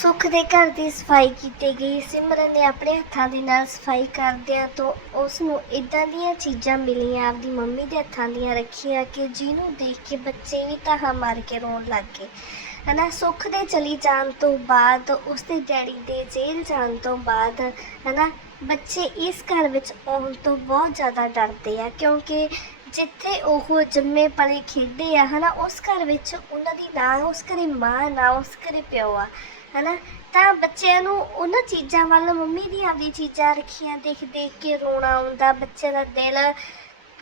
ਸੁੱਖ ਦੇ ਘਰ ਦੀ ਸਫ਼ਾਈ ਕੀਤੀ ਗਈ। ਸਿਮਰਨ ਨੇ ਆਪਣੇ ਹੱਥਾਂ ਦੇ ਨਾਲ ਸਫ਼ਾਈ ਕਰਦਿਆਂ ਤੋਂ ਉਸ ਨੂੰ ਇਦਾਂ ਦੀਆਂ ਚੀਜ਼ਾਂ ਮਿਲੀਆਂ, ਆਪਦੀ ਮੰਮੀ ਦੇ ਹੱਥਾਂ ਦੀਆਂ ਰੱਖੀਆਂ ਕਿ ਜਿਹਨੂੰ ਦੇਖ ਕੇ ਬੱਚੇ ਵੀ ਤਾਹਾ ਮਾਰ ਕੇ ਰੋਣ ਲੱਗ ਗਏ। ਹਨਾ, ਸੁੱਖ ਦੇ ਚਲੀ ਜਾਣ ਤੋਂ ਬਾਅਦ ਉਸ ਦੇ ਡੈਡੀ ਦੇ ਜੇਲ੍ਹ ਜਾਣ ਤੋਂ ਬਾਅਦ, ਹਨਾ, ਬੱਚੇ ਇਸ ਘਰ ਵਿੱਚ ਆਉਣ ਤੋਂ ਬਹੁਤ ਜ਼ਿਆਦਾ ਡਰਦੇ ਆ ਕਿਉਂਕਿ ਜਿੱਥੇ ਉਹ ਜੰਮੇ ਪਲੇ ਖੇਡੇ ਆ, ਹਨਾ, ਉਸ ਘਰ ਵਿੱਚ ਉਹਨਾਂ ਦੀ ਨਾ ਉਸ ਘਰੇ ਮਾਂ, ਨਾ ਉਸ ਘਰੇ ਪਿਓ ਆ। ਹਨਾ? ਤਾਂ ਬੱਚਿਆਂ ਨੂੰ ਉਹਨਾਂ ਚੀਜ਼ਾਂ ਵੱਲ, ਮੰਮੀ ਦੀ ਆਪਦੀ ਚੀਜ਼ਾਂ ਰੱਖੀਆਂ ਦੇਖ ਦੇਖ ਕੇ ਰੋਣਾ ਆਉਂਦਾ ਬੱਚੇ ਦਾ ਦਿਲ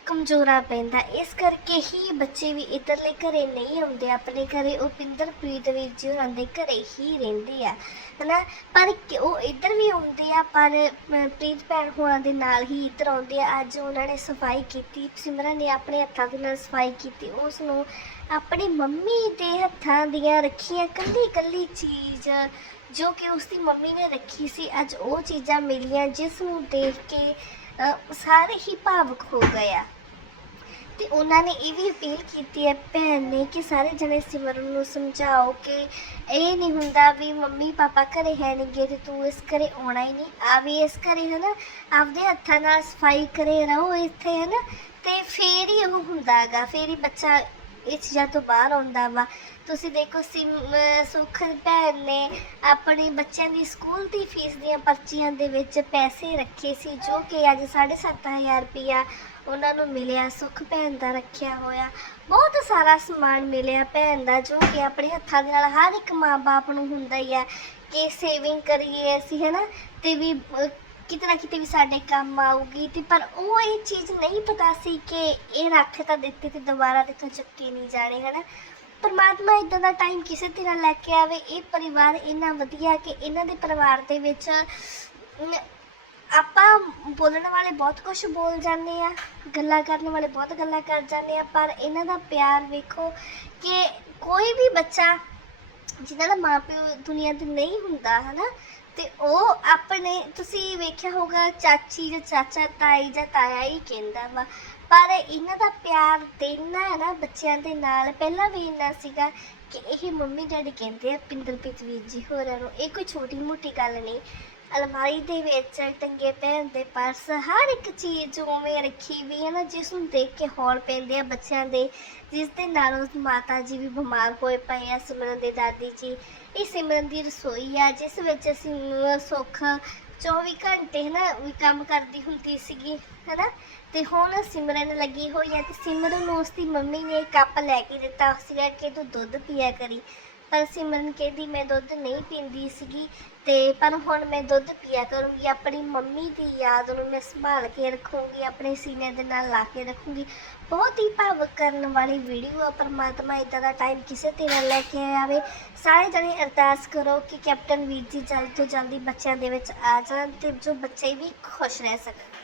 ਕਮਜ਼ੋਰਾ ਪੈਂਦਾ। ਇਸ ਕਰਕੇ ਹੀ ਬੱਚੇ ਵੀ ਇਧਰਲੇ ਘਰੇ ਨਹੀਂ ਆਉਂਦੇ। ਆਪਣੇ ਘਰੇ ਉਹ ਪਿੰਦਰਪ੍ਰੀਤ ਵੀਰ ਜੀ ਉਹਨਾਂ ਦੇ ਘਰੇ ਹੀ ਰਹਿੰਦੇ ਆ, ਹਨਾ? ਪਰ ਉਹ ਇੱਧਰ ਵੀ ਆਉਂਦੇ ਆ, ਪਰ ਪ੍ਰੀਤ ਭੈਣ ਹੋਰਾਂ ਦੇ ਨਾਲ ਹੀ ਇੱਧਰ ਆਉਂਦੇ ਆ। ਅੱਜ ਉਹਨਾਂ ਨੇ ਸਫ਼ਾਈ ਕੀਤੀ, ਸਿਮਰਨ ਨੇ ਆਪਣੇ ਹੱਥਾਂ ਦੇ ਨਾਲ ਸਫ਼ਾਈ ਕੀਤੀ। ਉਸ ਨੂੰ ਆਪਣੀ ਮੰਮੀ ਦੇ ਹੱਥਾਂ ਦੀਆਂ ਰੱਖੀਆਂ ਕੱਲੀ ਕੱਲੀ ਚੀਜ਼, ਜੋ ਕਿ ਉਸ ਦੀ ਮੰਮੀ ਨੇ ਰੱਖੀ ਸੀ। ਅੱਜ ਉਹ ਚੀਜ਼ਾਂ ਮਿਲੀਆਂ, ਜਿਸ ਨੂੰ ਦੇਖ ਕੇ ਸਾਰੇ ਹੀ ਭਾਵੁਕ ਹੋ ਗਏ ਆ। ਤੇ ਉਹਨਾਂ ਨੇ ਇਹ ਵੀ ਅਪੀਲ ਕੀਤੀ ਹੈ ਭੈਣ ਨੇ ਕਿ ਸਾਰੇ ਜਣੇ ਸਿਮਰਨ ਨੂੰ ਸਮਝਾਓ ਕਿ ਇਹ ਨਹੀਂ ਹੁੰਦਾ ਵੀ ਮੰਮੀ ਪਾਪਾ ਘਰੇ ਹੈ ਨਹੀਂਗੇ ਤੇ ਤੂੰ ਇਸ ਘਰੇ ਆਉਣਾ ਹੀ ਨਹੀਂ। ਆ ਵੀ ਇਸ ਘਰੇ ਹੈ ਨਾ ਆਪਦੇ ਹੱਥਾਂ ਨਾਲ ਸਫ਼ਾਈ ਕਰੇ ਰਹੋ ਇੱਥੇ ਹੈ ਨਾ ਤੇ ਫੇਰ ਹੀ ਉਹ ਹੁੰਦਾ ਹੈਗਾ ਫੇਰ ਹੀ ਬੱਚਾ ਇਹ ਚੀਜ਼ਾਂ ਤੋਂ ਬਾਹਰ ਆਉਂਦਾ ਵਾ। ਤੁਸੀਂ ਦੇਖੋ ਸਿਮ, ਅਹ ਸੁੱਖ ਭੈਣ ਨੇ ਆਪਣੇ ਬੱਚਿਆਂ ਦੀ ਸਕੂਲ ਦੀ ਫੀਸ ਦੀਆਂ ਪਰਚੀਆਂ ਦੇ ਵਿੱਚ ਪੈਸੇ ਰੱਖੇ ਸੀ, ਜੋ ਕਿ ਅੱਜ 7500 ਰੁਪਇਆ ਉਹਨਾਂ ਨੂੰ ਮਿਲਿਆ, ਸੁੱਖ ਭੈਣ ਦਾ ਰੱਖਿਆ ਹੋਇਆ। ਬਹੁਤ ਸਾਰਾ ਸਮਾਨ ਮਿਲਿਆ ਭੈਣ ਦਾ, ਜੋ ਕਿ ਆਪਣੇ ਹੱਥਾਂ ਦੇ ਨਾਲ ਹਰ ਇੱਕ ਮਾਂ-ਬਾਪ ਨੂੰ ਹੁੰਦਾ ਹੀ ਹੈ ਕਿ ਸੇਵਿੰਗ ਕਰੀਏ ਅਸੀਂ ਹੈ ਨਾ ਤੇ ਵੀ ਕਿਤੇ ਨਾ ਕਿਤੇ ਵੀ ਸਾਡੇ ਕੰਮ ਆਊਗੀ ਤੇ ਪਰ ਉਹ ਇਹ ਚੀਜ਼ ਨਹੀਂ ਪਤਾ ਸੀ ਕਿ ਇਹ ਰੱਖ ਤਾਂ ਦਿੱਤੀ ਤੇ ਦੁਬਾਰਾ ਤੇ ਚੱਕੇ ਨਹੀਂ ਜਾਣੇ, ਹਨਾ? ਪਰਮਾਤਮਾ ਇਦਾਂ ਦਾ ਟਾਈਮ ਕਿਸੇ ਤਰ੍ਹਾਂ ਲੈ ਕੇ ਆਵੇ, ਇਹ ਪਰਿਵਾਰ ਇੰਨਾ ਵਧੀਆ ਕਿ ਇਹਨਾਂ ਦੇ ਪਰਿਵਾਰ ਦੇ ਵਿੱਚ ਆਪਾਂ ਬੋਲਣ ਵਾਲੇ ਬਹੁਤ ਕੁਝ ਬੋਲ ਜਾਂਦੇ ਆ, ਗੱਲਾਂ ਕਰਨ ਵਾਲੇ ਬਹੁਤ ਗੱਲਾਂ ਕਰ ਜਾਂਦੇ ਆ, ਪਰ ਇਹਨਾਂ ਦਾ ਪਿਆਰ ਵੇਖੋ ਕਿ ਕੋਈ ਵੀ ਬੱਚਾ ਜਿਨ੍ਹਾਂ ਦਾ ਮਾਪਿਓ ਦੁਨੀਆ ਤੇ ਨਹੀਂ ਹੁੰਦਾ, ਹਨਾ? ਤੇ ਉਹ ਆਪਣੇ, ਤੁਸੀਂ ਵੇਖਿਆ ਹੋਗਾ ਚਾਚੀ ਜਾਂ ਚਾਚਾ, ਤਾਈ ਜਾਂ ਤਾਇਆ ਹੀ ਕਹਿੰਦਾ ਵਾ। ਪਰ ਇਹਨਾਂ ਦਾ ਪਿਆਰ ਦੇਣਾ ਹੈ ਨਾ ਬੱਚਿਆਂ ਦੇ ਨਾਲ, ਪਹਿਲਾਂ ਵੀ ਇੰਨਾ ਸੀਗਾ ਕਿ ਇਹ ਮੰਮੀ ਡੈਡੀ ਕਹਿੰਦੇ ਆ, ਪਿੰਦਰਪ੍ਰੀਤ ਵੀਰ ਜੀ ਹੋਰਾਂ ਨੂੰ, ਇਹ ਕੋਈ ਛੋਟੀ ਮੋਟੀ ਗੱਲ ਨਹੀਂ। ਅਲਮਾਰੀ ਦੇ ਵਿੱਚ ਟੰਗੇ ਭੈਣ ਦੇ ਪਰਸ, ਹਰ ਇੱਕ ਚੀਜ਼ ਉਵੇਂ ਰੱਖੀ ਵੀ ਹੈ ਨਾ, ਜਿਸ ਨੂੰ ਦੇਖ ਕੇ ਹੌਲ ਪੈਂਦੇ ਆ ਬੱਚਿਆਂ ਦੇ, ਜਿਸ ਦੇ ਨਾਲ ਉਸ ਮਾਤਾ ਜੀ ਵੀ ਬਿਮਾਰ ਹੋਏ ਪਏ ਆ, ਸਿਮਰਨ ਦੇ ਦਾਦੀ ਜੀ। ਇਹ ਸਿਮਰਨ ਦੀ ਰਸੋਈ ਆ, ਜਿਸ ਵਿੱਚ ਅਸੀਂ ਸੁੱਖ 24 ਘੰਟੇ ਹੈ ਨਾ ਵੀ ਕੰਮ ਕਰਦੀ ਹੁੰਦੀ ਸੀਗੀ, ਹੈਨਾ? ਤੇ ਹੁਣ ਸਿਮਰਨ ਲੱਗੀ ਹੋਈ ਆ ਤੇ ਸਿਮਰਨ ਨੂੰ ਉਸ ਦੀ ਮੰਮੀ ਨੇ ਕੱਪ ਲੈ ਕੇ ਦਿੱਤਾ ਸੀਗਾ ਕਿ ਤੂੰ ਦੁੱਧ ਪੀਆ ਕਰੀ। ਪਰ ਸਿਮਰਨ ਕਹਿੰਦੀ, ਮੈਂ ਦੁੱਧ ਨਹੀਂ ਪੀਂਦੀ ਸੀਗੀ ਤੇ ਪਰ ਹੁਣ ਮੈਂ ਦੁੱਧ ਪੀਆ ਕਰੂੰਗੀ, ਆਪਣੀ ਮੰਮੀ ਦੀ ਯਾਦ ਨੂੰ ਮੈਂ ਸੰਭਾਲ ਕੇ ਰੱਖੂੰਗੀ, ਆਪਣੇ ਸੀਨੇ ਦੇ ਨਾਲ ਲਾ ਕੇ ਰੱਖੂੰਗੀ। ਬਹੁਤ ਹੀ ਭਾਵੁਕ ਕਰਨ ਵਾਲੀ ਵੀਡੀਓ ਆ, ਪਰਮਾਤਮਾ ਇਦਾਂ ਦਾ ਟਾਈਮ ਕਿਸੇ ਤੇ ਨਾ ਲੈ ਕੇ ਆਵੇ। ਸਾਰੇ ਜਣੇ ਅਰਦਾਸ ਕਰੋ ਕਿ ਕੈਪਟਨ ਵੀਰ ਜੀ ਜਲਦ ਤੋਂ ਜਲਦੀ ਬੱਚਿਆਂ ਦੇ ਵਿੱਚ ਆ ਜਾਣ ਤੇ ਜੋ ਬੱਚੇ ਵੀ ਖੁਸ਼ ਰਹਿ ਸਕਣ।